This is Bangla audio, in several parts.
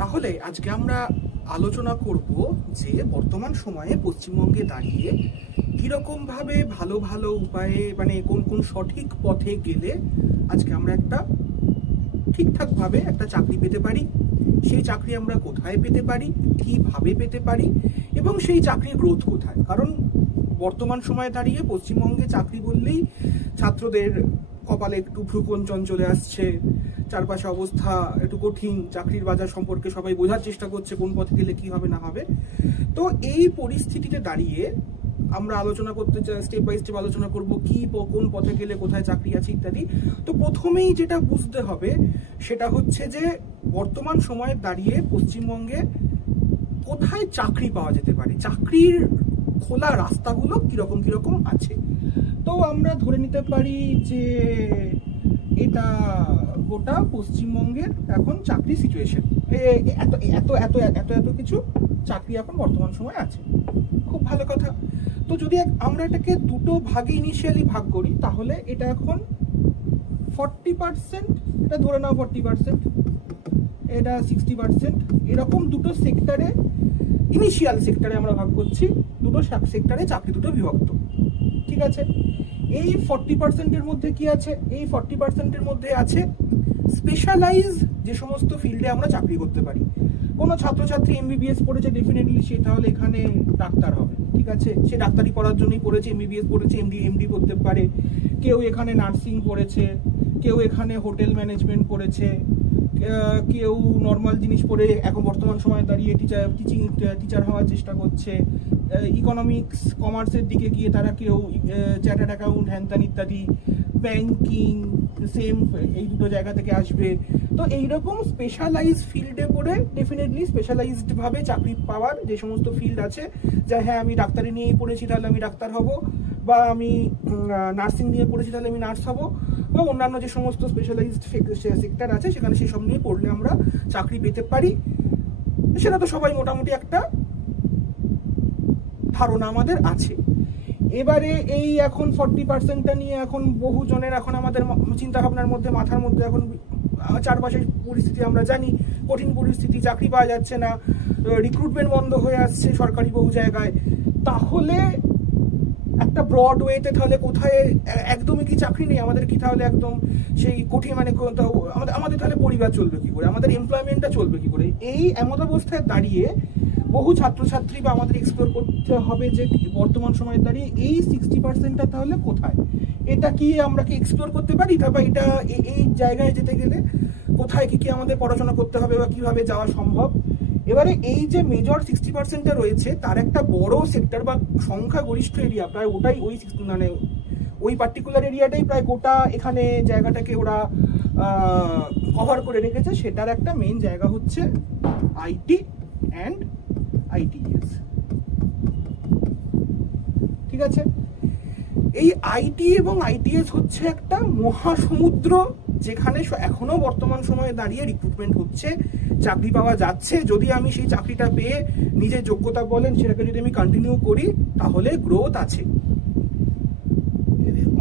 তাহলে আজকে আমরা আলোচনা করব যে বর্তমান সময়ে পশ্চিমবঙ্গে দাঁড়িয়ে কিরকম ভাবে ভালো ভালো উপায়ে মানে কোন কোন সঠিক পথে গেলে আজকে আমরা একটা ঠিকঠাক ভাবে একটা চাকরি পেতে পারি, সেই চাকরি আমরা কোথায় পেতে পারি, কিভাবে পেতে পারি এবং সেই চাকরির গ্রোথ কোথায়। কারণ বর্তমান সময়ে দাঁড়িয়ে পশ্চিমবঙ্গে চাকরি বললেই ছাত্রদের কপালে একটু ভ্রুকঞ্চন চলে আসছে, চারপাশে অবস্থা একটু কঠিন, চাকরির বাজার সম্পর্কে সবাই বোঝার চেষ্টা করছে কোন পথে গেলে কি হবে না হবে। তো এই পরিস্থিতিতে দাঁড়িয়ে আমরা আলোচনা করতে চাই, স্টেপ বাই স্টেপ আলোচনা করব কি কোন পথে গেলে কোথায় চাকরি আছে ইত্যাদি। তো প্রথমেই যেটা বুঝতে হবে সেটা হচ্ছে যে বর্তমান সময়ে দাঁড়িয়ে পশ্চিমবঙ্গে কোথায় চাকরি পাওয়া যেতে পারে, চাকরির খোলা রাস্তাগুলো কিরকম কিরকম আছে। তো আমরা ধরে নিতে পারি যে এটা গোটা পশ্চিমবঙ্গের এখন চাকরি সিচুয়েশন, এত এত এত এত এত কিছু চাকরি এখন বর্তমান সময় আছে। খুব ভালো কথা। তো যদি আমরা এটাকে দুটো ভাগে ইনিশিয়ালি ভাগ করি তাহলে এটা এখন 40%, এটা ধরে নাও 40%, এটা 60%, এরকম দুটো সেক্টরে, ইনিশিয়াল সেক্টরে আমরা ভাগ করছি, দুটো সেক্টরে চাকরি দুটো বিভক্ত। ঠিক আছে, এই 40%-এর মধ্যে কি আছে? এই 40%-এর মধ্যে আছে স্পেশালাইজ যে সমস্ত ফিল্ডে আমরা চাকরি করতে পারি। কোনো ছাত্রছাত্রী এমবিবিএস পড়েছে, ডেফিনেটলি সে তাহলে এখানে ডাক্তার হবে। ঠিক আছে, সে ডাক্তারি পড়ার জন্যই পড়েছে, এমবিবিএস পড়েছে, এমডি করতে পারে। কেউ এখানে নার্সিং পড়েছে, কেউ এখানে হোটেল ম্যানেজমেন্ট পড়েছে, কেউ নর্মাল জিনিস পড়ে এখন বর্তমান সময়ে দাঁড়িয়ে টিচার হওয়ার চেষ্টা করছে। ইকোনমিক্স কমার্সের দিকে গিয়ে তারা কেউ চার্টার্ড অ্যাকাউন্ট, হ্যানত্যান ইত্যাদি, ব্যাংকিং, সেম এই দুটো জায়গা থেকে আসবে। তো এইরকম স্পেশালাইজ ফিল্ডে পড়ে ডেফিনেটলি স্পেশালাইজড ভাবে চাকরি পাওয়ার যে সমস্ত ফিল্ড আছে, যা হ্যাঁ আমি ডাক্তারি নিয়েই পড়েছি তাহলে আমি ডাক্তার হব, বা আমি নার্সিং নিয়ে পড়েছি তাহলে আমি নার্স হব, বা অন্যান্য যে সমস্ত স্পেশালাইজড সেক্টর আছে সেখানে সেসব নিয়ে পড়লে আমরা চাকরি পেতে পারি। সেটা তো সবাই মোটামুটি একটা ধারণা আমাদের আছে। এবারে এই এখন 40%টা নিয়ে এখন বহু জনের এখন আমাদের চিন্তা ভাবনার মধ্যে, মাথার মধ্যে এখন চারপাশের পরিস্থিতি আমরা জানি, কঠিন পরিস্থিতি, চাকরি পাওয়া যাচ্ছে না, রিক্রুটমেন্ট বন্ধ হয়ে আসছে সরকারি বহু জায়গায়। তাহলে একটা ব্রড ওয়েতে তাহলে কোথায় একদমই কি চাকরি নেই আমাদের, কি তাহলে একদম সেই কঠিন মানে আমাদের তাহলে পরিবার চলবে কি করে, আমাদের এমপ্লয়মেন্টটা চলবে কি করে? এই এমন অবস্থায় দাঁড়িয়ে বহু ছাত্রছাত্রী বা আমাদের এক্সপ্লোর করতে হবে যে বর্তমান সময়ে দাঁড়িয়ে এই 60%টা তাহলে কোথায়, এটা কি আমরা কি এক্সপ্লোর করতে পারি, তারপর এটা এই জায়গায় যেতে গেলে কোথায় কি কি আমাদের পড়াশোনা করতে হবে বা কিভাবে যাওয়া সম্ভব। এবারে এই যে মেজর 60%টা রয়েছে তার একটা বড় সেক্টর বা সংখ্যাগরিষ্ঠ এরিয়া, প্রায় ওটাই ওই মানে ওই পার্টিকুলার এরিয়াটাই প্রায় গোটা এখানে জায়গাটাকে ওরা কভার করে রেখেছে। সেটার একটা মেইন জায়গা হচ্ছে আইটি অ্যান্ড আইটিএস। ঠিক আছে, এই আইটি এবং আইটিএস হচ্ছে একটা মহাসমুদ্র, যেখানে এখনো বর্তমান সময়ে দাঁড়িয়ে রিক্রুটমেন্ট হচ্ছে, চাকরি পাওয়া যাচ্ছে। যদি আমি সেই চাকরিটা পেয়ে নিজের যোগ্যতা বলেন সেটাকে যদি আমি কন্টিনিউ করি তাহলে গ্রোথ আছে।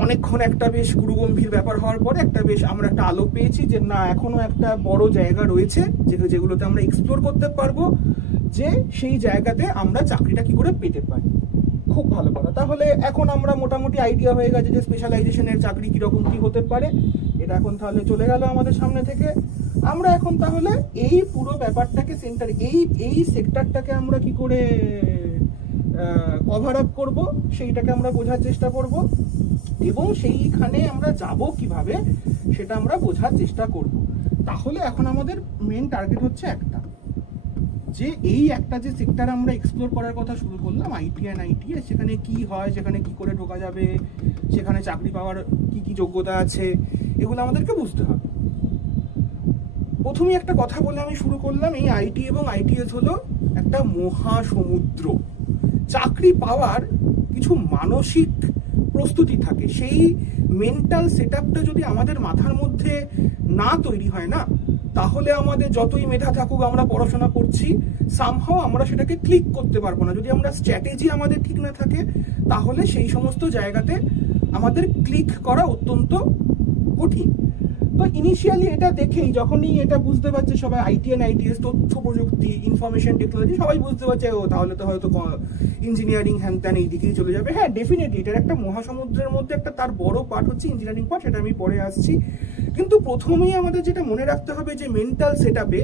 অনেকক্ষণ একটা বেশ গুরুগম্ভীর ব্যাপার হওয়ার পরে একটা বেশ আমরা একটা আলো পেয়েছি যে না, এখনো একটা বড় জায়গা রয়েছে যেগুলোতে আমরা এক্সপ্লোর করতে পারবো, যে সেই জায়গাতে আমরা চাকরিটা কি করে পেতে পারি। খুব ভালো কথা। তাহলে এখন আমরা মোটামুটি আইডিয়া হয়ে গেছে যে স্পেশালাইজেশনের চাকরি কিরকম কি হতে পারে, এটা এখন তাহলে চলে গেল আমাদের সামনে থেকে। আমরা এখন তাহলে এই পুরো ব্যাপারটাকে সেন্টার, এই সেক্টরটাকে আমরা কি করে কভার আপ করবো সেইটাকে আমরা বোঝার চেষ্টা করব, এবং সেইখানে আমরা যাব কিভাবে সেটা আমরা বোঝার চেষ্টা করব। তাহলে এখন আমাদের মেন টার্গেট হচ্ছে একটা, যে এই একটা যে সেক্টর আমরা এক্সপ্লোর করার কথা শুরু করলাম, আইটি অ্যান্ড আইটিএস, সেখানে কি হয়, সেখানে কি করে ঢোকা যাবে, সেখানে চাকরি পাওয়ার কি কি যোগ্যতা আছে, এগুলো আমাদেরকে বুঝতে হবে। প্রথমে একটা কথা বলে আমি শুরু করলাম, এই আইটি এবং আইটিএস হলো একটা মহাসমুদ্র। চাকরি পাওয়ার কিছু মানসিক প্রস্তুতি থাকে, সেই মেন্টাল সেটআপটা যদি আমাদের মাথার মধ্যে না তৈরি হয় না, তাহলে আমাদের যতই মেধা থাকুক, আমরা পড়াশোনা করছি, সামহাও আমরা সেটাকে ক্লিক করতে পারবো না। যদি আমরা স্ট্র্যাটেজি আমাদের ঠিক না থাকে তাহলে সেই সমস্ত জায়গাতে আমাদের ক্লিক করা অত্যন্ত কঠিন। তো ইনিশিয়ালি এটা দেখেই যখনই এটা বুঝতে পারছে সবাই আইটি এন্ড আইটিএস, তথ্য প্রযুক্তি, ইনফরমেশন টেকনোলজি, সবাই বুঝতে পারছে ও তাহলে তো হয়তো ইঞ্জিনিয়ারিং হ্যান ত্যান এই দিকেই চলে যাবে। হ্যাঁ, ডেফিনেটলি এটার একটা মহাসমুদ্রের মধ্যে একটা তার বড় পার্ট হচ্ছে ইঞ্জিনিয়ারিং পার্ট, সেটা আমি পরে আসছি। কিন্তু প্রথমেই আমাদের যেটা মনে রাখতে হবে যে মেন্টাল সেটআপে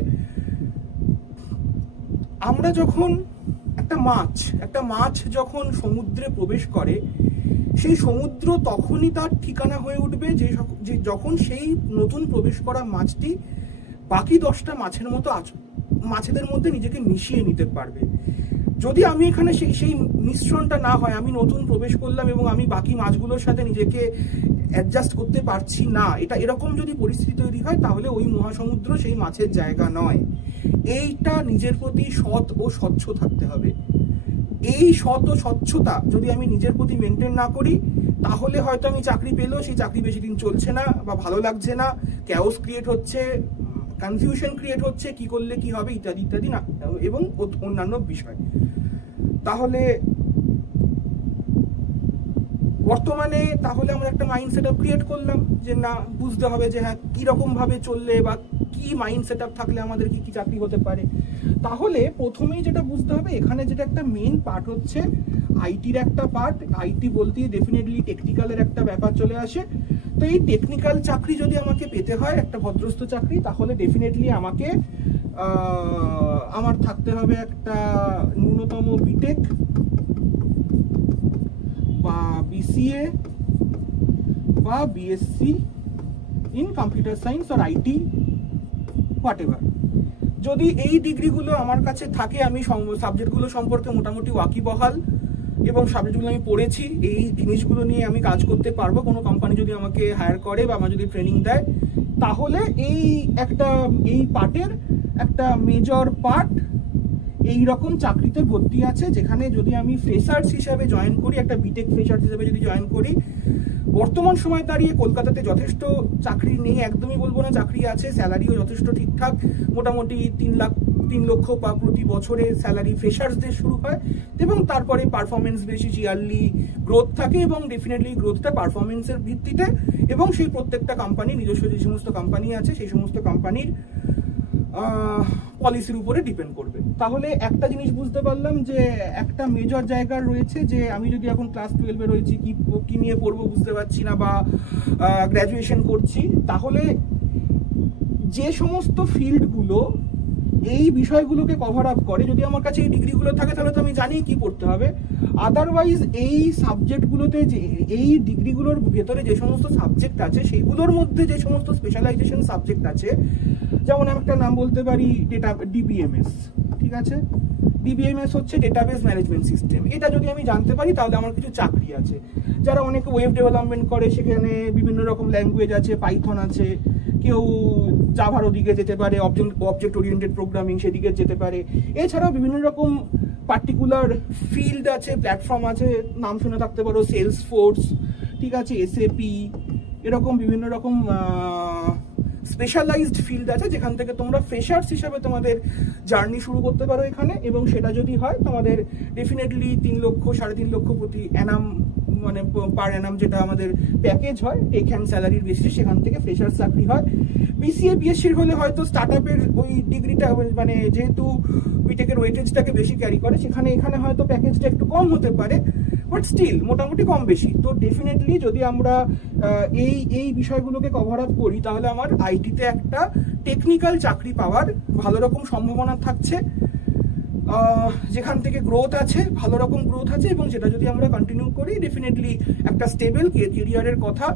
আমরা যখন একটা মাছ যখন সমুদ্রে প্রবেশ করে, সেই সমুদ্র তখনই তার ঠিকানা হয়ে উঠবে যে যখন সেই নতুন প্রবেশ করা মাছটি বাকি 10টা মাছের মতো মাছেদের মধ্যে নিজেকে মিশিয়ে নিতে পারবে। যদি আমি এখানে সেই মিশ্রণটা না হয়, আমি নতুন প্রবেশ করলাম এবং আমি বাকি মাছগুলোর সাথে নিজেকে অ্যাডজাস্ট করতে পারছি না, এরকম যদি পরিস্থিতি তৈরি হয়, তাহলে ওই মহাসমুদ্র সেই মাছের জায়গা নয়। এইটা নিজের প্রতি সৎ ও স্বচ্ছ থাকতে হবে। এই সৎ ও স্বচ্ছতা যদি আমি নিজের প্রতি মেনটেন না করি, তাহলে হয়তো আমি চাকরি পেলেও সেই চাকরি বেশি দিন চলছে না বা ভালো লাগছে না, ক্যাওস ক্রিয়েট হচ্ছে, কনফিউশন ক্রিয়েট হচ্ছে, কি করলে কি হবে ইত্যাদি ইত্যাদি না, এবং অন্যান্য বিষয়। তাহলে বর্তমানে আমরা একটা মাইন্ড সেটআপ ক্রিয়েট করলাম যে না, বুঝতে হবে যে হ্যাঁ কিরকম ভাবে চললে বা কি মাইন্ড সেটআপ থাকলে আমাদের কি কি চাকরি হতে পারে। তাহলে প্রথমেই যেটা বুঝতে হবে, এখানে যেটা একটা মেইন পার্ট হচ্ছে আইটির একটা পার্ট। আইটি বলতেই ডেফিনেটলি টেকনিক্যালের একটা ব্যাপার চলে আসে। তো এই টেকনিক্যাল চাকরি যদি আমাকে পেতে হয়, একটা ভদ্রস্থ চাকরি, তাহলে ডেফিনেটলি আমার থাকতে হবে একটা ন্যূনতম বিটেক বা বিসিএ বা বিএসসি ইন কম্পিউটার সায়েন্স আর আইটি হোয়াটএভার। যদি এই ডিগ্রিগুলো আমার কাছে থাকে, আমি সাবজেক্টগুলো সম্পর্কে মোটামুটি ওয়াকিবহাল এবং সাবজেক্টগুলো আমি পড়েছি, এই জিনিসগুলো নিয়ে আমি কাজ করতে পারবো, কোনো কোম্পানি যদি আমাকে হায়ার করে বা আমার যদি ট্রেনিং দেয়, তাহলে এই পার্টের একটা মেজর পার্ট এই রকম চাকরিতে ভর্তি আছে, যেখানে যদি আমি ফ্রেশার্স হিসাবে জয়েন করি, একটা বিটেক ফ্রেশার্স হিসেবে যদি জয়েন করি, বর্তমান সময় দাঁড়িয়ে কলকাতাতে যথেষ্ট চাকরি নেই, একদমই বলবো না, চাকরি আছে, স্যালারিও যথেষ্ট ঠিকঠাক, মোটামুটি 3 লক্ষ বা প্রতি বছরে স্যালারি ফ্রেশার্সদের শুরু হয়, এবং তারপরে পারফরমেন্স বেসিস ইয়ারলি গ্রোথ থাকে, এবং ডেফিনেটলি গ্রোথটা পারফরমেন্সের ভিত্তিতে, এবং সেই প্রত্যেকটা কোম্পানি নিজস্ব যে সমস্ত কোম্পানি আছে সেই সমস্ত কোম্পানির পলিসির উপরে ডিপেন্ড করবে। তাহলে একটা জিনিস বুঝতে পারলাম যে একটা মেজর জায়গা রয়েছে, যে আমি যদি এখন ক্লাস 12-এ রয়েছি, কি নিয়ে পড়বো বুঝতে পারছি না, বা গ্র্যাজুয়েশন করছি, তাহলে যে সমস্ত ফিল্ডগুলো এই বিষয়গুলোকে কভার আপ করে, যদি আমার কাছে এই ডিগ্রিগুলো থাকে, তাহলে তো আমি জানি কি পড়তে হবে। আদারওয়াইজ এই সাবজেক্টগুলোতে, এই ডিগ্রিগুলোর ভেতরে যে সমস্ত সাবজেক্ট আছে, সেইগুলোর মধ্যে যে সমস্ত স্পেশালাইজেশন সাবজেক্ট আছে, যেমন আমি একটা নাম বলতে পারি ডিবিএমএস, ঠিক আছে, ডিবিএমএস হচ্ছে ডেটাবেস ম্যানেজমেন্ট সিস্টেম। এটা যদি আমি জানতে পারি, তাহলে আমার কিছু চাকরি আছে। যারা অনেকে ওয়েব ডেভেলপমেন্ট করে, সেখানে বিভিন্ন রকম ল্যাঙ্গুয়েজ আছে, পাইথন আছে, কেউ জাভার ওদিকে যেতে পারে, অবজেক্ট ওরিয়েন্টেড প্রোগ্রামিং সেদিকে যেতে পারে। এছাড়াও বিভিন্ন রকম পার্টিকুলার ফিল্ড আছে, প্ল্যাটফর্ম আছে, নাম শুনে থাকতে পারো সেলসফোর্স, ঠিক আছে, এসএপি, এরকম বিভিন্ন রকম স্পেশালাইজড ফিল্ড আছে, যেখান থেকে তোমরা ফ্রেশার্স হিসাবে তোমাদের জার্নি শুরু করতে পারো এখানে। এবং সেটা যদি হয়, তোমাদের ডেফিনেটলি 3 লক্ষ 3.5 লক্ষ প্রতি অ্যানাম, মানে পার অ্যানাম যেটা আমাদের প্যাকেজ হয় টেক হ্যান্ড স্যালারির বেসিসে, সেখান থেকে ফ্রেশার্স চাকরি হয়। বিসিএ বিএসসির হলে হয়তো স্টার্টআপের ওই ডিগ্রিটা, মানে যেহেতু বিটেকের ওয়েটেজটাকে বেশি ক্যারি করে, এখানে হয়তো প্যাকেজটা একটু কম হতে পারে, বাট স্টিল মোটামুটি কম বেশি। তো ডেফিনেটলি যদি আমরা এই বিষয়গুলোকে কভার আপ করি, তাহলে আমার আইটিতে একটা টেকনিক্যাল চাকরি পাওয়ার ভালো রকম সম্ভাবনা থাকছে, যেখান থেকে গ্রোথ আছে, ভালো রকম গ্রোথ আছে, এবং যেটা যদি আমরা কন্টিনিউ করি, ডেফিনেটলি একটা স্টেবল কেরিয়ারের কথা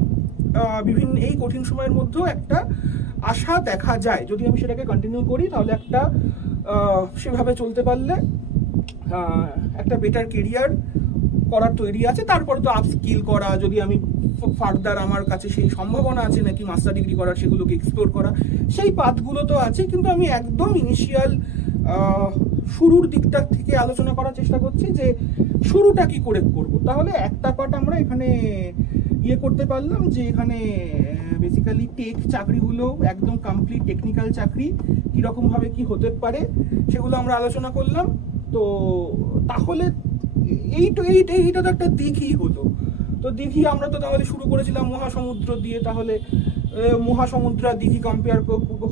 বিভিন্ন এই কঠিন সময়ের মধ্যেও একটা আশা দেখা যায়। যদি আমি সেটাকে কন্টিনিউ করি, তাহলে একটা সেভাবে চলতে পারলে একটা বেটার কেরিয়ার করার তৈরি আছে। তারপরে তো আপ স্কিল করা, যদি আমি ফার্দার আমার কাছে সেই সম্ভাবনা আছে নাকি মাস্টার ডিগ্রি করার, সেগুলোকে এক্সপ্লোর করা, সেই পাথগুলো তো আছে। কিন্তু আমি একদম ইনিশিয়াল শুরুর দিকটা থেকে আলোচনা করার চেষ্টা করছি, যে শুরুটা কি করে করব। তাহলে একটা পার্ট আমরা এখানে করতে পারলাম, যে এখানে বেসিক্যালি টেক চাকরিগুলো একদম কমপ্লিট টেকনিক্যাল চাকরি কিরকম ভাবে কি হতে পারে, সেগুলো আমরা আলোচনা করলাম। তো তাহলে এইটা তো একটা দিকই হলো। তো দিঘি আমরা তো তাহলে শুরু করেছিলাম মহাসমুদ্র দিয়ে, তাহলে মহাসমুদ্রা দিঘি কম্পেয়ার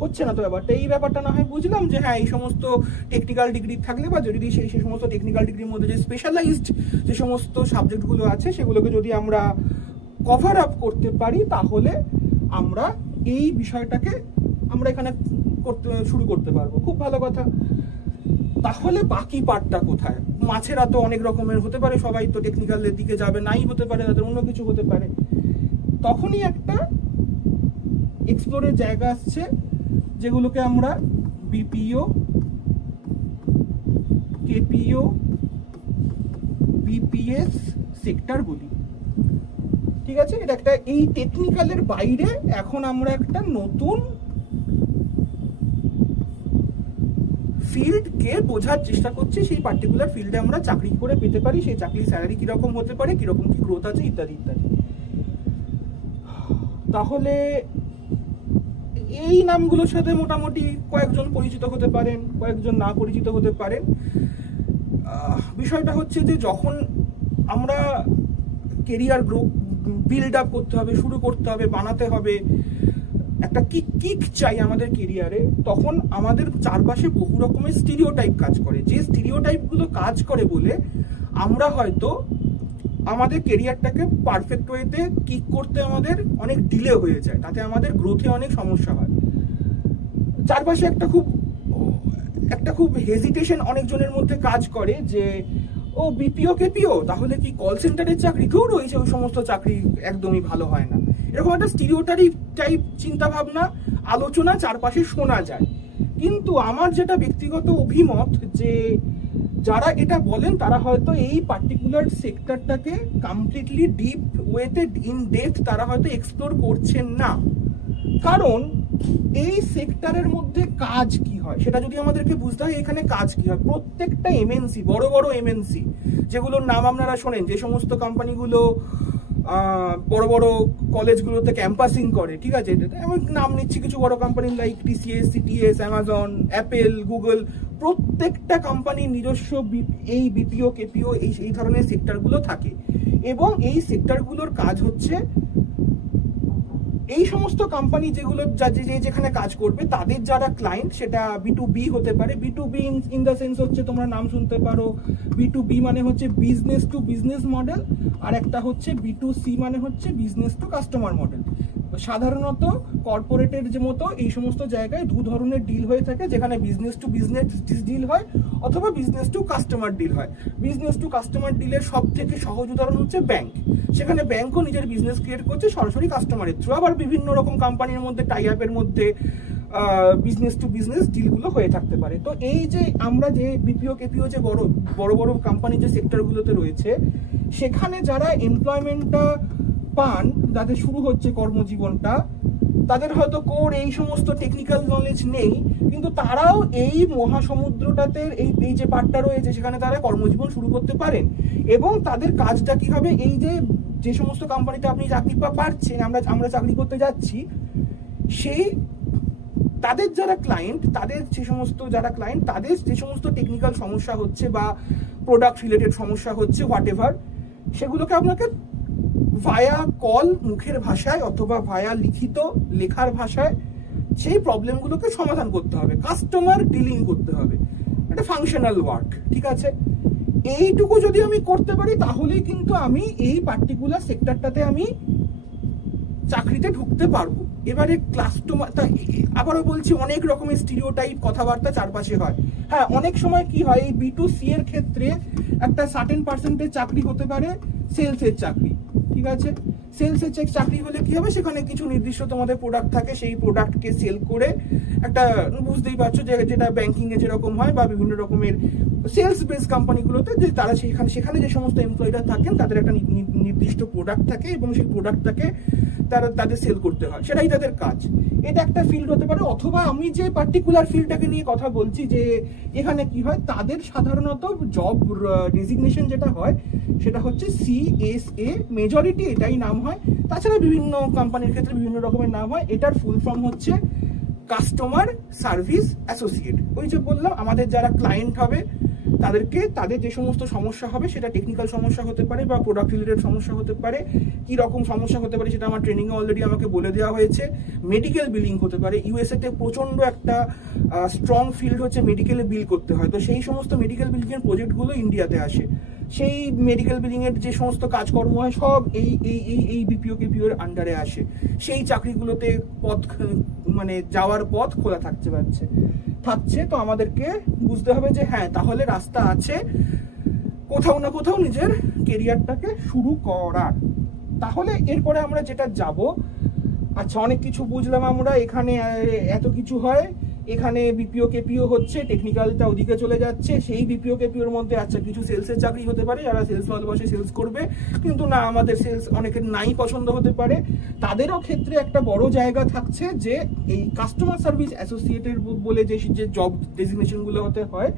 হচ্ছে না তো ব্যাপারটা। এই ব্যাপারটা না হয় বুঝলাম যে হ্যাঁ এই সমস্ত টেকনিক্যাল ডিগ্রি থাকলে বা যদি সেই সমস্ত টেকনিক্যাল ডিগ্রির মধ্যে যে স্পেশালাইজড যে সমস্ত সাবজেক্টগুলো আছে সেগুলোকে যদি আমরা কভার আপ করতে পারি তাহলে আমরা এই বিষয়টাকে আমরা এখানে শুরু করতে পারবো। খুব ভালো কথা। তাহলে বাকি পার্টটা কোথায়? মাছেরা তো অনেক রকমের হতে পারে, সবাই তো টেকনিক্যালের দিকে যাবে নাই, হতে পারে তাদের অন্য কিছু হতে পারে। তখনই একটা এক্সপ্লোরের জায়গা আসছে যেগুলোকে আমরা বিপিও, কেপিও, বিপিএস সেক্টর বলি। ঠিক আছে, এটা একটা এই টেকনিক্যালের বাইরে এখন আমরা একটা নতুন ফিল্ডকে বোঝার চেষ্টা করছি। সেই পার্টিকুলার ফিল্ডে আমরা চাকরি করে পেতে পারি, সেই চাকরির স্যালারি কিরকম হতে পারে, কিরকম কি গ্রোথ আছে, ইত্যাদি ইত্যাদি। তাহলে এই নামগুলোর সাথে মোটামুটি কয়েকজন পরিচিত হতে পারেন, কয়েকজন না পরিচিত হতে পারেন। বিষয়টা হচ্ছে যে যখন আমরা কেরিয়ার বিল্ড আপ করতে হবে, শুরু করতে হবে, বানাতে হবে, একটা কিক চাই আমাদের কেরিয়ারে, তখন আমাদের চারপাশে বহু রকমের স্টিরিওটাইপ কাজ করে। যে স্টিরিওটাইপগুলো কাজ করে বলে আমরা হয়তো আমাদের কেরিয়ারটাকে পারফেক্ট ওয়েতে কিক করতে আমাদের অনেক ডিলে হয়ে যায়, তাতে আমাদের গ্রোথে অনেক সমস্যা হয়। চারপাশে একটা খুব হেজিটেশন অনেকজনের মধ্যে কাজ করে যে ও বিপিও কেপিও তাহলে কি কল সেন্টারের চাকরি, ধুর ওই সমস্ত চাকরি একদমই ভালো হয় না, এরকম একটা স্টিরিওটাইপ চিন্তা ভাবনা আলোচনা চারপাশে শোনা যায়। কিন্তু আমার যেটা ব্যক্তিগত অভিমত যে যারা এটা বলেন তারা হয়তো এই পার্টিকুলার সেক্টরটাকে কমপ্লিটলি ডিপ ওয়েতে ইন ডেপথ তারা হয়তো এক্সপ্লোর করছেন না। কারণ এই সেক্টরের মধ্যে কাজ কি হয় সেটা যদি আমাদেরকে বুঝতে হয়, এখানে কাজ কি হয়। প্রত্যেকটা এমএনসি, বড় বড় এমএনসি যেগুলোর নাম আপনারা শোনেন, যে সমস্ত কোম্পানিগুলো বড় বড় কলেজগুলোতে ক্যাম্পাসিং করে, ঠিক আছে, আমি নাম নিচ্ছি কিছু বড় company like TCS, CTS, Amazon, Apple, Google, প্রত্যেকটা কোম্পানির নিজস্ব এই বিপিও কেপিও এই ধরনের সেক্টরগুলো থাকে। এবং এই সেক্টরগুলোর কাজ হচ্ছে এই সমস্ত কোম্পানি যেগুলো যেখানে কাজ করবে তাদের যারা ক্লায়েন্ট, সেটা B2B হতে পারে। B2B ইন দ্য সেন্স হচ্ছে তোমরা নাম শুনতে পারো, B2B মানে হচ্ছে বিজনেস টু বিজনেস মডেল, আর একটা হচ্ছে B2C মানে হচ্ছে বিজনেস টু কাস্টমার মডেল। সাধারণত কর্পোরেটের যে মতো এই সমস্ত জায়গায় দু ধরনের ডিল হয়ে থাকে, যেখানে বিজনেস টু বিজনেস ডিল হয় অথবা বিজনেস টু কাস্টমার ডিল হয়। বিজনেস টু কাস্টমার ডিলের সব থেকে সহজ উদাহরণ হচ্ছে ব্যাংক। সেখানে ব্যাংকও নিজের বিজনেস ক্রিয়েট করছে সরাসরি কাস্টমারের থ্রু। আবার বিভিন্ন রকম কোম্পানির মধ্যে টাই আপের মধ্যে বিজনেস টু বিজনেস ডিলগুলো হয়ে থাকতে পারে। তো এই যে আমরা যে বিপিও কেপিও যে বড় বড় কোম্পানি যে সেক্টরগুলোতে রয়েছে, সেখানে যারা এমপ্লয়মেন্টটা পান, যাদের শুরু হচ্ছে কর্মজীবনটা, তাদের হয়তো এই সমস্ত টেকনিক্যাল নলেজ নেই, কিন্তু তারাও এই মহাসমুদ্রটাতে এই যে পার্টটা রয়েছে সেখানে তারা কর্মজীবন শুরু করতে পারেন। এবং তাদের কাজটা কি হবে, এই যে সমস্ত কোম্পানিতে আপনি চাকরি পাচ্ছেন, আমরা চাকরি করতে যাচ্ছি, সেই তাদের যারা ক্লায়েন্ট, তাদের যে সমস্ত টেকনিক্যাল সমস্যা হচ্ছে বা প্রোডাক্ট রিলেটেড সমস্যা হচ্ছে, হোয়াট এভার, সেগুলোকে আপনাকে ভায়া কল, মুখের ভাষায় অথবা ভায়া লিখিত লেখার ভাষায় সেই প্রবলেমগুলোকে সমাধান করতে হবে, কাস্টমার ডিলিং করতে হবে, একটা ফাংশনাল ওয়ার্ক। ঠিক আছে, এইটুকু যদি আমি করতে পারি তাহলেই কিন্তু আমি এই পার্টিকুলার সেক্টরটাতে আমি চাকরিতে ঢুকতে পারবো। এবারে কাস্টমার, আবারও বলছি, অনেক রকমের স্টিরিওটাইপ কথাবার্তা চারপাশে হয়। হ্যাঁ, অনেক সময় কি হয়, এই B2C এর ক্ষেত্রে একটা সার্টেন পার্সেন্টেজ চাকরি হতে পারে সেলসের চাকরি। ঠিক আছে, সেলসের চাকরি হলে কি হবে, সেখানে কিছু নির্দিষ্ট তোমাদের প্রোডাক্ট থাকে, সেই প্রোডাক্টকে সেল করে একটা, বুঝতেই পারছো যে যেটা ব্যাংকিং এ যেরকম হয় বা বিভিন্ন রকমের সেলস বেস কোম্পানিগুলোতে, যে তারা সেখানে যে সমস্ত এমপ্লয়িরা থাকেন তাদের একটা নির্দিষ্ট প্রোডাক্ট থাকে এবং সেই প্রোডাক্টটাকে তাদের সেল করতে হয়, সেটাই তাদের কাজ। এটা একটা ফিল্ড হতে পারে। অথবা আমি যে পার্টিকুলার ফিল্ডটাকে নিয়ে কথা বলছি, যে এখানে কি হয়, তাদের সাধারণত জব ডেজিগনেশন যেটা হয় সেটা হচ্ছে CSA, মেজরিটি এটাই নাম হয়। তাছাড়া বিভিন্ন কোম্পানির ক্ষেত্রে বিভিন্ন রকমের নাম হয়। এটার ফুল ফর্ম হচ্ছে কাস্টমার সার্ভিস অ্যাসোসিয়েট। ওই যে বললাম, আমাদের যারা ক্লায়েন্ট হবে তাদের যে সমস্ত সমস্যা হবে, সেটা টেকনিক্যাল সমস্যা হতে পারে বা প্রোডাক্ট রিলেটেড সমস্যা হতে পারে, কি রকম সমস্যা হতে পারে সেটা আমার ট্রেনিংয়ে অলরেডি আমাকে বলে দেওয়া হয়েছে। মেডিকেল বিলিং হতে পারে, ইউএসএ তে প্রচন্ড একটা স্ট্রং ফিল্ড হচ্ছে মেডিকেলে বিল করতে হয়, তো সেই সমস্ত মেডিকেল বিলিং এর প্রজেক্টগুলো ইন্ডিয়াতে আসে। সেই মেডিকেল বিলিং এর যে সমস্ত কাজকর্ম হয় সব এই বিপিও কেপিও এর আন্ডারে আসে। সেই চাকরিগুলোতে মানে যাওয়ার পথ খোলা থাকছে। তো আমাদেরকে বুঝতে হবে যে হ্যাঁ, তাহলে রাস্তা আছে কোথাও না কোথাও নিজের কেরিয়ারটাকে শুরু করার। তাহলে এরপরে আমরা যেটা যাব, আচ্ছা অনেক কিছু বুঝলাম আমরা, এখানে এত কিছু হয়, এখানে বিপিও কেপিও হচ্ছে, টেকনিক্যালটা ওদিকে চলে যাচ্ছে, সেই বিপিও কেপিওর মধ্যে আচ্ছা কিছু সেলসের চাকরি হতে পারে, যারা সেলস ভালোবাসে সেলস করবে, কিন্তু না আমাদের সেলস অনেকের নাই পছন্দ হতে পারে, তাদেরও ক্ষেত্রে একটা বড় জায়গা থাকছে যে এই কাস্টমার সার্ভিস অ্যাসোসিয়েটেড বলে যে জব ডেজিগনেশনগুলো হতে হয়,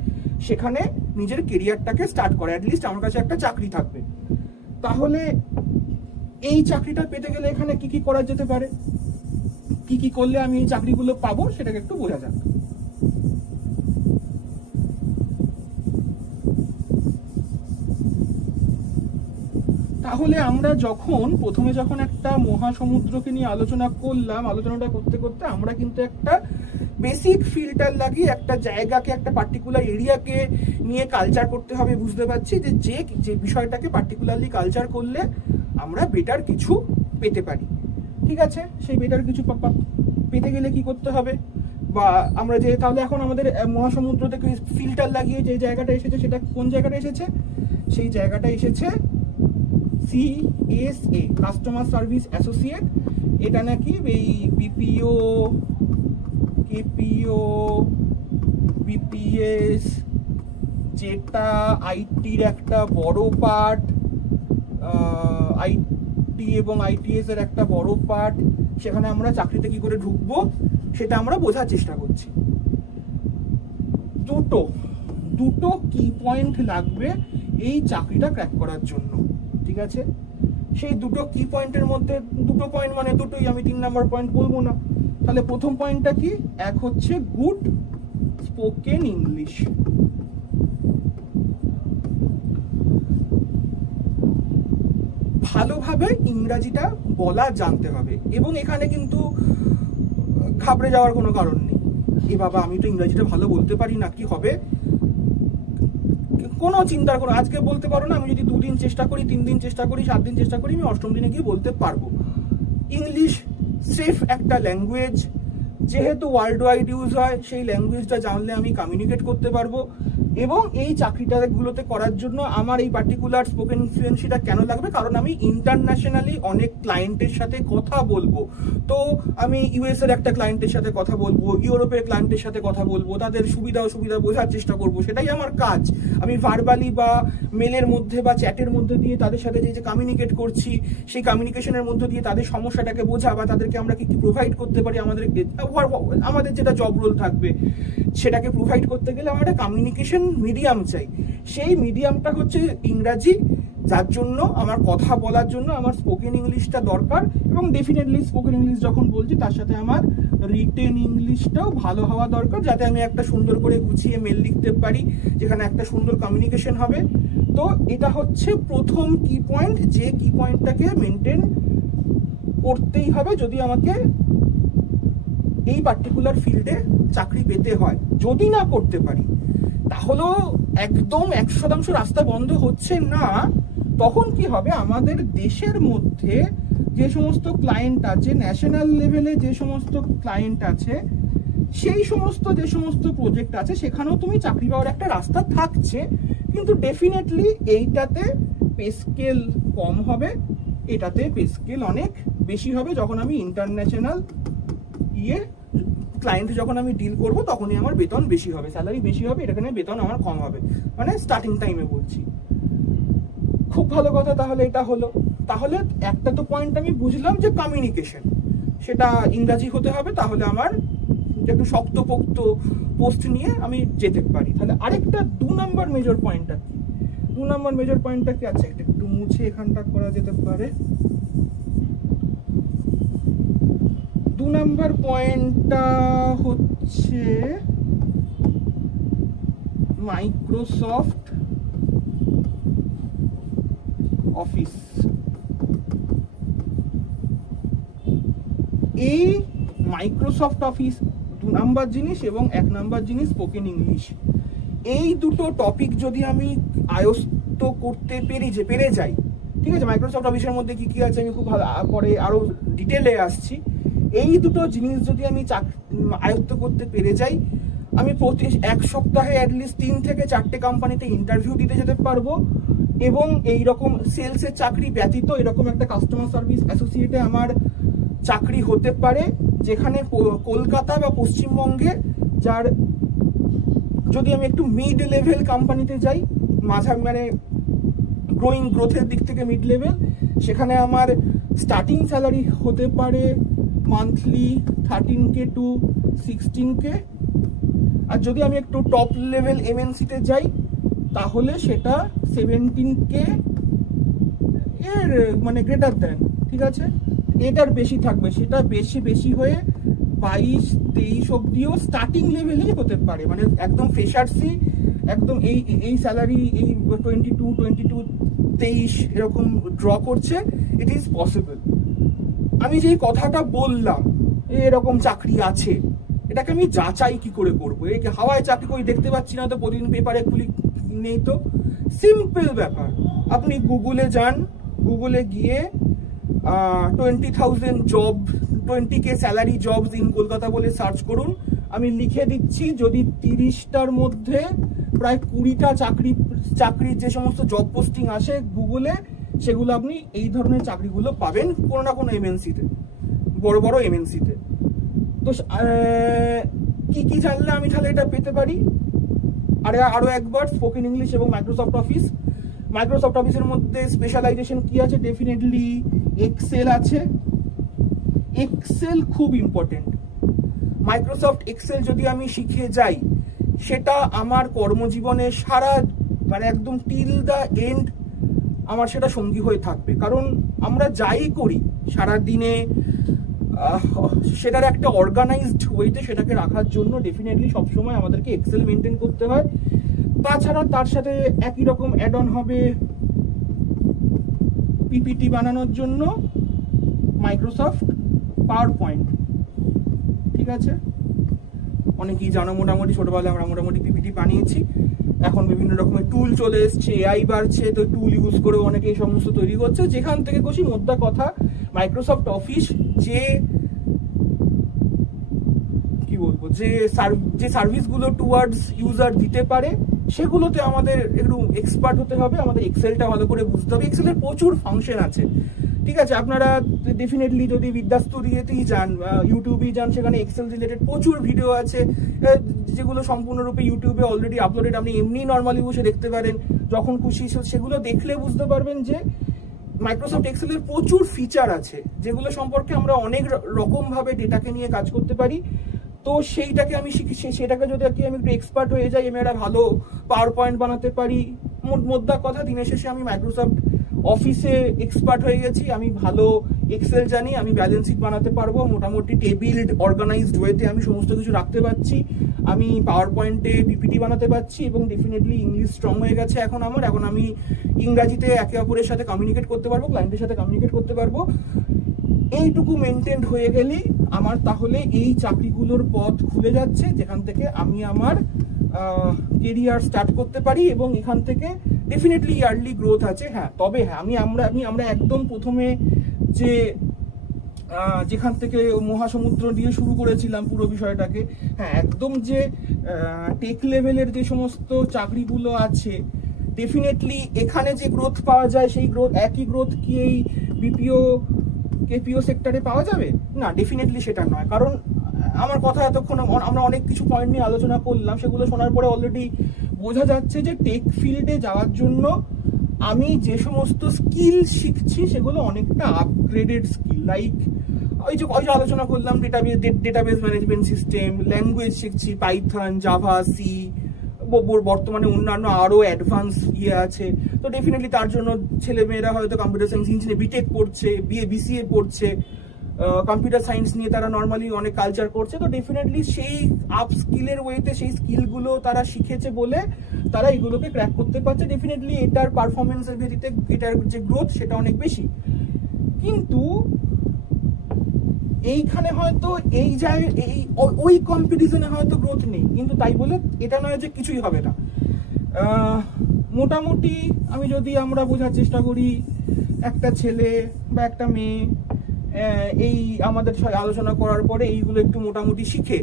সেখানে নিজের কেরিয়ারটাকে স্টার্ট করে, অ্যাটলিস্ট আমার কাছে একটা চাকরি থাকবে। তাহলে এই চাকরিটা পেতে গেলে এখানে কি কি করা যেতে পারে, কি কি করলে আমি এই চাকরিগুলো পাবো, সেটাকে একটু বোঝা যাক। তাহলে আমরা প্রথমে যখন একটা মহাসমুদ্রকে নিয়ে আলোচনা করলাম, আলোচনাটা করতে করতে আমরা কিন্তু একটা বেসিক ফিল্টার লাগিয়ে একটা জায়গাকে, একটা পার্টিকুলার এরিয়াকে নিয়ে কালচার করতে হবে, বুঝতে পারছি যে বিষয়টাকে পার্টিকুলারলি কালচার করলে আমরা বেটার কিছু পেতে পারি। ঠিক আছে, সেই বেটার কিছু পেতে গেলে কি করতে হবে, বা আমরা তাহলে এখন আমাদের মহাসমুদ্র থেকে ফিল্টার লাগিয়ে যে জায়গাটা এসেছে, সেটা কোন জায়গাটা এসেছে? সেই জায়গাটা এসেছে CSA, কাস্টমার সার্ভিস অ্যাসোসিয়েট। এটা নাকি এই বিপিও কেপিও বিপিএস, যেটা আইটির একটা বড় পার্ট, আইটি এবং আইটিএস এর একটা বড় পার্ট, সেখানে আমরা চাকরিতে কি করে ঢুকবো সেটা আমরা বোঝার চেষ্টা করছি। দুটো কি পয়েন্ট লাগবে এই চাকরিটা ক্র্যাক করার জন্য। ঠিক আছে, সেই দুটো কি পয়েন্টের মধ্যে, দুটো পয়েন্ট মানে দুটোই, আমি 3 নাম্বার পয়েন্ট বলবো না। তাহলে প্রথম পয়েন্টটা কি? এক হচ্ছে গুড স্পোকেন ইংলিশ। ভালোভাবে ইংরাজিটা বলা জানতে হবে, এবং এখানে কিন্তু ঘাবড়ে যাওয়ার কোনো কারণ নেই। এ বাবা, আমি তো ইংরাজিটা ভালো বলতে পারি না, কি হবে? কোনো চিন্তার কোনো, আজকে বলতে পারো না, আমি যদি 2 দিন চেষ্টা করি, 3 দিন চেষ্টা করি, 7 দিন চেষ্টা করি, আমি 8ম দিনে গিয়ে বলতে পারবো। ইংলিশ সেফ একটা ল্যাঙ্গুয়েজ, যেহেতু ওয়ার্ল্ড ওয়াইড ইউজ হয়, সেই ল্যাঙ্গুয়েজটা জানলে আমি কমিউনিকেট করতে পারবো। এবং এই চাকরিটাগুলোতে করার জন্য আমার এই পার্টিকুলার স্পোকেন ফ্লুয়েন্সিটা কেন লাগবে? কারণ আমি ইন্টারন্যাশনালি অনেক ক্লায়েন্টের সাথে কথা বলবো। তো আমি ইউএস এর একটা ক্লায়েন্টের সাথে কথা বলবো, ইউরোপের ক্লায়েন্টের সাথে কথা বলবো, তাদের সুবিধা অসুবিধা বোঝার চেষ্টা করবো, সেটাই আমার কাজ। আমি ভার্বালি বা মেলের মধ্যে বা চ্যাটের মধ্যে দিয়ে তাদের সাথে যে কমিউনিকেট করছি, সেই কমিউনিকেশনের মধ্যে দিয়ে তাদের সমস্যাটাকে বোঝা, বা তাদেরকে আমরা কি কি প্রোভাইড করতে পারি, আমাদের যেটা জব রোল থাকবে সেটাকে প্রোভাইড করতে গেলে আমার একটা কমিউনিকেশন মিডিয়াম চাই। সেই মিডিয়ামটা হচ্ছে ইংরাজি, যার জন্য আমার কথা বলার জন্য আমার স্পোকেন ইংলিশটা দরকার। এবং ডেফিনেটলি স্পোকেন ইংলিশ যখন বলছি, তার সাথে আমার রিটেন ইংলিশটাও ভালো হওয়া দরকার, যাতে আমি একটা সুন্দর করে গুছিয়ে মেল লিখতে পারি, যেখানে একটা সুন্দর কমিউনিকেশন হবে। তো এটা হচ্ছে প্রথম কি পয়েন্ট, যে কি পয়েন্টটাকে মেনটেন করতেই হবে যদি আমাকে এই পার্টিকুলার ফিল্ডে চাকরি পেতে হয়। যদি না করতে পারি, তাহলেও একদম 100% রাস্তা বন্ধ হচ্ছে না। তখন কি হবে, আমাদের দেশের মধ্যে যে সমস্ত ক্লায়েন্ট আছে, ন্যাশনাল লেভেলে যে সমস্ত ক্লায়েন্ট আছে, সেই সমস্ত যে সমস্ত প্রজেক্ট আছে, সেখানেও তুমি চাকরি পাওয়ার একটা রাস্তা থাকছে। কিন্তু ডেফিনেটলি এইটাতে পে স্কেল কম হবে, এটাতে পে স্কেল অনেক বেশি হবে। যখন আমি ইন্টারন্যাশনাল ক্লায়েন্ট যখন আমি ডিল করব, তখনই আমার বেতন বেশি হবে, স্যালারি বেশি হবে, এখানে বেতন আমার কম হবে, মানে স্টার্টিং টাইমে বলছি। খুব ভালো কথা, তাহলে এটা হলো। তাহলে একটা তো পয়েন্ট আমি বুঝলাম যে কমিউনিকেশন, সেটা ইংরাজি হতে হবে, তাহলে আমার একটু শক্তপোক্ত পোস্ট নিয়ে আমি যেতে পারি। তাহলে আরেকটা 2 নাম্বার মেজর পয়েন্টটা কি? 2 নাম্বার মেজর পয়েন্টটা কি আছে? একটু মুছে এখানটা করা যেতে পারে। 2 নাম্বার পয়েন্টটা হচ্ছে মাইক্রোসফট অফিস। এই মাইক্রোসফট অফিস 2 নাম্বার জিনিস এবং 1 নাম্বার জিনিস স্পোকেন ইংলিশ। এই দুটো টপিক যদি আমি আয়ত্ত করতে পেরে যাই, ঠিক আছে, মাইক্রোসফট অফিসের মধ্যে কি কি আছে আমি খুব ভালো পরে আরো ডিটেলে আসছি। এই দুটো জিনিস যদি আমি আয়ত্ত করতে পেরে যাই, আমি প্রতি 1 সপ্তাহে অ্যাটলিস্ট 3 থেকে 4টে কোম্পানিতে ইন্টারভিউ দিতে যেতে পারবো এবং এই রকম সেলসের চাকরি ব্যতীত এরকম একটা কাস্টমার সার্ভিস অ্যাসোসিয়েটে আমার চাকরি হতে পারে, যেখানে কলকাতা বা পশ্চিমবঙ্গে যার যদি আমি একটু মিড লেভেল কোম্পানিতে যাই, মানে গ্রোথের দিক থেকে মিড লেভেল, সেখানে আমার স্টার্টিং স্যালারি হতে পারে মান্থলি 13K টু 16K। আর যদি আমি একটু টপ লেভেল এমএনসিতে যাই তাহলে সেটা 17K এর মানে গ্রেটার দেন, ঠিক আছে, এটার বেশি থাকবে, সেটা বেশি হয়ে 22-23 অব্দিও স্টার্টিং লেভেলেই হতে পারে। মানে একদম ফ্রেশার্সই একদম এই স্যালারি এই 22-23 এরকম ড্র করছে, ইট ইজ পসিবল। আমি যে কথাটা বললাম এরকম চাকরি আছে, এটাকে আমি যাচাই কি করে করবো? এই হাওয়ায় চাকরি করি দেখতে পাচ্ছি না তো, প্রতিদিন পেপারে খুলি নেই তো। সিম্পল ব্যাপার, আপনি গুগলে যান, গুগলে গিয়ে 20,000 job 20K salary jobs in Kolkata বলে সার্চ করুন। আমি লিখে দিচ্ছি, যদি 30টার মধ্যে প্রায় 20টা চাকরির যে সমস্ত জব পোস্টিং আসে গুগলে, সেগুলো আপনি এই ধরনের চাকরিগুলো পাবেন কোনো না কোনো এমএনসিতে, বড় বড় এমএনসিতে। তো কি জানলে আমি তাহলে এটা পেতে পারি? আরো একবার স্পোকেন ইংলিশ এবং মাইক্রোসফট অফিস। মাইক্রোসফট অফিসের মধ্যে স্পেশালাইজেশন কি আছে? ডেফিনেটলি এক্সেল আছে। এক্সেল খুব ইম্পর্টেন্ট। মাইক্রোসফট এক্সেল যদি আমি শিখে যাই, সেটা আমার কর্মজীবনে সারা মানে একদম টিল দ্য এন্ড আমার সেটা সঙ্গী হয়ে থাকবে। কারণ আমরা যাই করি সারা দিনে সেটার একটা অর্গানাইজড ওয়েতে সেটাকে রাখার জন্য ডেফিনেটলি সবসময় আমাদেরকে এক্সেল মেনটেন করতে হয়। তাছাড়া তার সাথে একই রকম অ্যাড অন হবে পিপিটি বানানোর জন্য মাইক্রোসফট পাওয়ার পয়েন্ট, ঠিক আছে। অনেকেই জানো মোটামুটি ছোটবেলায় আমরা মোটামুটি পিপিটি বানিয়েছি। এখন বিভিন্ন রকমের টুল চলে এসছে, এআই বাড়ছে, তো টুল ইউজ করে অনেকে এই সমস্ত তৈরি করছে। যেখান থেকে খুশি মোদ্দা কথা, মাইক্রোসফট অফিস যে কি বলবো যে সার্ভিসগুলো টুয়ার্ডস ইউজার দিতে পারে, সেগুলোতে আমাদের একটু এক্সপার্ট হতে হবে। আমাদের এক্সেলটা ভালো করে বুঝতে হবে। এক্সেলের প্রচুর ফাংশন আছে, ঠিক আছে। আপনারা ডেফিনেটলি যদি বিদ্যাস্তরীতেই যান, ইউটিউবেই যান, সেখানে এক্সেল রিলেটেড প্রচুর ভিডিও আছে, যেগুলো সম্পূর্ণরূপে ইউটিউবে অলরেডি আপলোডেড। আপনি এমনি নর্মালি বসে দেখতে পারেন যখন খুশি। সেগুলো দেখলে বুঝতে পারবেন যে মাইক্রোসফট এক্সেলের প্রচুর ফিচার আছে, যেগুলো সম্পর্কে আমরা অনেক রকমভাবে ডেটাকে নিয়ে কাজ করতে পারি। তো সেইটাকে আমি শিখি, সেটাকে যদি আমি একটু এক্সপার্ট হয়ে যাই, আমি একটা ভালো পাওয়ার পয়েন্ট বানাতে পারি। মোদ্দা কথা, দিনের শেষে আমি মাইক্রোসফট অফিসে এক্সপার্ট হয়ে গেছি, আমি ভালো এক্সেল জানি, আমি ব্যালেন্স শিট বানাতে পারবো, মোটামুটি টেবিলড অর্গানাইজড ওয়েতে আমি সমস্ত কিছু রাখতে পারছি, আমি পাওয়ার পয়েন্টে পিপিটি বানাতে পারছি, এবং ডেফিনেটলি ইংলিশ স্ট্রং হয়ে গেছে এখন আমি ইংরাজিতে একে অপরের সাথে কমিউনিকেট করতে পারবো, ক্লায়েন্টের সাথে কমিউনিকেট করতে পারবো। এইটুকু মেনটেন হয়ে গেলেই আমার তাহলে এই চাকরিগুলোর পথ খুলে যাচ্ছে, যেখান থেকে আমি আমার কেরিয়ার স্টার্ট করতে পারি, এবং এখান থেকে ডেফিনেটলি ইয়ারলি গ্রোথ আছে। হ্যাঁ, তবে হ্যাঁ, আমরা একদম প্রথমে যেখান থেকে মহাসমুদ্র দিয়ে শুরু করেছিলাম পুরো বিষয়টাকে, হ্যাঁ, একদম যে টেক লেভেলের যে সমস্ত চাকরিগুলো আছে, ডেফিনেটলি এখানে যে গ্রোথ পাওয়া যায়, সেই একই গ্রোথ কি এই কেপিও সেক্টরে পাওয়া যাবে? না, ডেফিনেটলি সেটা নয়। কারণ আমার কথা এতক্ষণ আমরা অনেক কিছু পয়েন্ট নিয়ে আলোচনা করলাম, সেগুলো শোনার পরে অলরেডি বোঝা যাচ্ছে যে টেক ফিল্ডে যাওয়ার জন্য আমি যে সমস্ত স্কিল শিখছি সেগুলো অনেকটা আপগ্রেডেড স্কিল। লাইক ওই যে আলোচনা করলাম ডেটাবেস ম্যানেজমেন্ট সিস্টেম, ল্যাঙ্গুয়েজ শিখছি পাইথন, জাভা, সি, বর্তমানে অন্যান্য আরো অ্যাডভান্স আছে। তো ডেফিনেটলি তার জন্য ছেলেমেয়েরা হয়তো কম্পিউটার সায়েন্স ইঞ্জিনিয়ারিং বিটেক পড়ছে, বিসিএ পড়ছে, কম্পিউটার সায়েন্স নিয়ে তারা নর্মালি অনেক কালচার করছে, তো ডেফিনেটলি সেই আপ স্কিলের ওয়েতে সেই স্কিলগুলো তারা শিখেছে বলে তারা এগুলোকে ক্র্যাক করতে পারছে। ডেফিনেটলি এটার পারফরমেন্সের ভিত্তিতে এটার যে গ্রোথ সেটা অনেক বেশি। কিন্তু এইখানে হয়তো এই জায়গায় ওই কম্পিটিশনে হয়তো গ্রোথ নেই, কিন্তু তাই বলে এটা নয় যে কিছুই হবে না। মোটামুটি আমরা বোঝার চেষ্টা করি, একটা ছেলে বা একটা মেয়ে এই আমাদের সাথে আলোচনা করার পরে এইগুলো একটু মোটামুটি শিখে,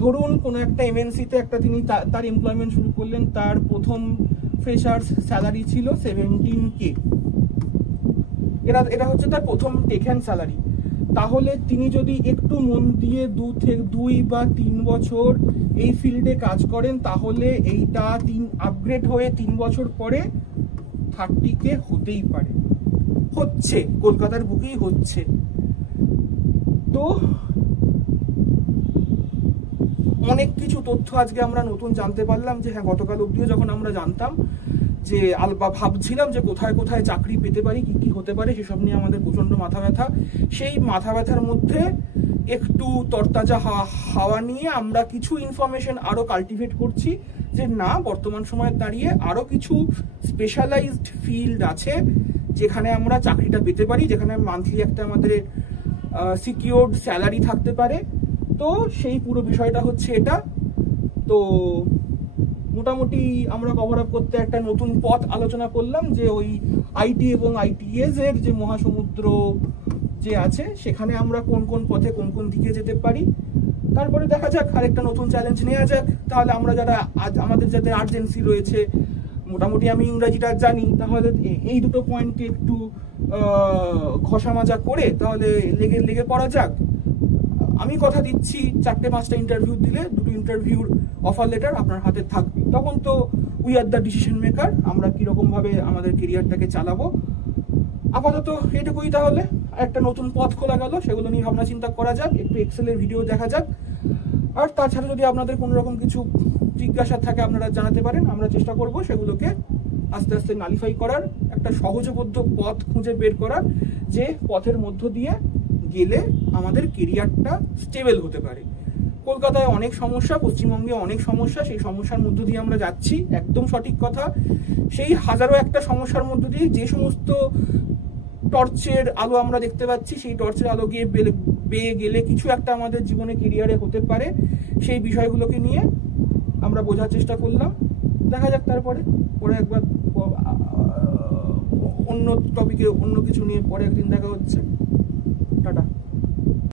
ধরুন কোনো একটা এমএনসিতে তিনি তার এমপ্লয়মেন্ট শুরু করলেন, তার প্রথম ফ্রেশার্স স্যালারি ছিল 17K, এটা হচ্ছে তার প্রথম টেক হ্যান্ড স্যালারি। তাহলে তিনি যদি একটু মন দিয়ে 2 বা 3 বছর এই ফিল্ডে কাজ করেন, তাহলে এইটা আপগ্রেড হয়ে 3 বছর পরে 30K হতেই পারে, হচ্ছে কলকাতার বুকেই হচ্ছে। তো অনেক কিছু তথ্য আজকে আমরা নতুন জানতে পারলাম, যে হ্যাঁ গতকাল অবধিও যখন আমরা জানতাম যে ভাবছিলাম যে কোথায় কোথায় চাকরি পেতে পারি, কি কি হতে পারে, সেসব নিয়ে আমাদের প্রচন্ড মাথা ব্যথা। সেই মাথা ব্যথার মধ্যে একটু তরতাজা হাওয়া নিয়ে আমরা কিছু ইনফরমেশন আরো কাল্টিভেট করছি, যে না বর্তমান সময়ে দাঁড়িয়ে আরো কিছু স্পেশালাইজড ফিল্ড আছে যেখানে আমরা চাকরিটা পেতে পারি, যেখানে মান্থলি একটা আমাদের সিকিউরড স্যালারি থাকতে পারে। তো সেই পুরো বিষয়টা হচ্ছে এটা। তো মোটামুটি আমরা কভার আপ করতে একটা নতুন পথ আলোচনা করলাম, যে ওই আইটি এবং আইটিএস এর যে মহাসমুদ্র যে আছে, সেখানে আমরা কোন কোন পথে কোন কোন দিকে যেতে পারি। তারপরে দেখা যাক আরেকটা নতুন চ্যালেঞ্জ নেওয়া যাক। তাহলে আমরা যারা আমাদের যাদের আর্জেন্সি রয়েছে, মোটামুটি আমি ইংরাজিটা জানি, তাহলে এই দুটো পয়েন্টকে একটু ঘষা মাজা করে তাহলে লেগে পড়া যাক। আমি কথা দিচ্ছি 4-5টা ইন্টারভিউ দিলে 2টো ইন্টারভিউর অফার লেটার আপনার হাতে থাকবে। তখন তো we are the decision maker, আমরা কিরকম ভাবে আমাদের কেরিয়ারটাকে চালাবো। আপাতত এটুকুই, তাহলে একটা নতুন পথ খোলা গেল, সেগুলো নিয়ে ভাবনা চিন্তা করা যাক, একটু এক্সেলের ভিডিও দেখা যাক। আর তাছাড়া যদি আপনাদের কোনো রকম কিছু জিজ্ঞাসা থাকে আপনারা জানাতে পারেন, আমরা চেষ্টা করব সেগুলোকে আস্তে আস্তে নালিফাই করার, একটা সহজবোধ্য পথ খুঁজে বের করার, যে পথের মধ্য দিয়ে গেলে আমাদের কেরিয়ারটা স্টেবল হতে পারে। কলকাতায় অনেক সমস্যা, পশ্চিমবঙ্গে অনেক সমস্যা, সেই সমস্যার মধ্য দিয়ে আমরা যাচ্ছি, একদম সঠিক কথা। সেই হাজারো একটা সমস্যার মধ্য দিয়ে যে সমস্ত টর্চের আলো আমরা দেখতে পাচ্ছি, সেই টর্চের আলো গিয়ে বেয়ে গেলে কিছু একটা আমাদের জীবনে কেরিয়ারে হতে পারে, সেই বিষয়গুলোকে নিয়ে আমরা বোঝার চেষ্টা করলাম। দেখা যাক তারপরে একবার অন্য টপিকে অন্য কিছু নিয়ে পরে একদিন দেখা হচ্ছে। টাটা।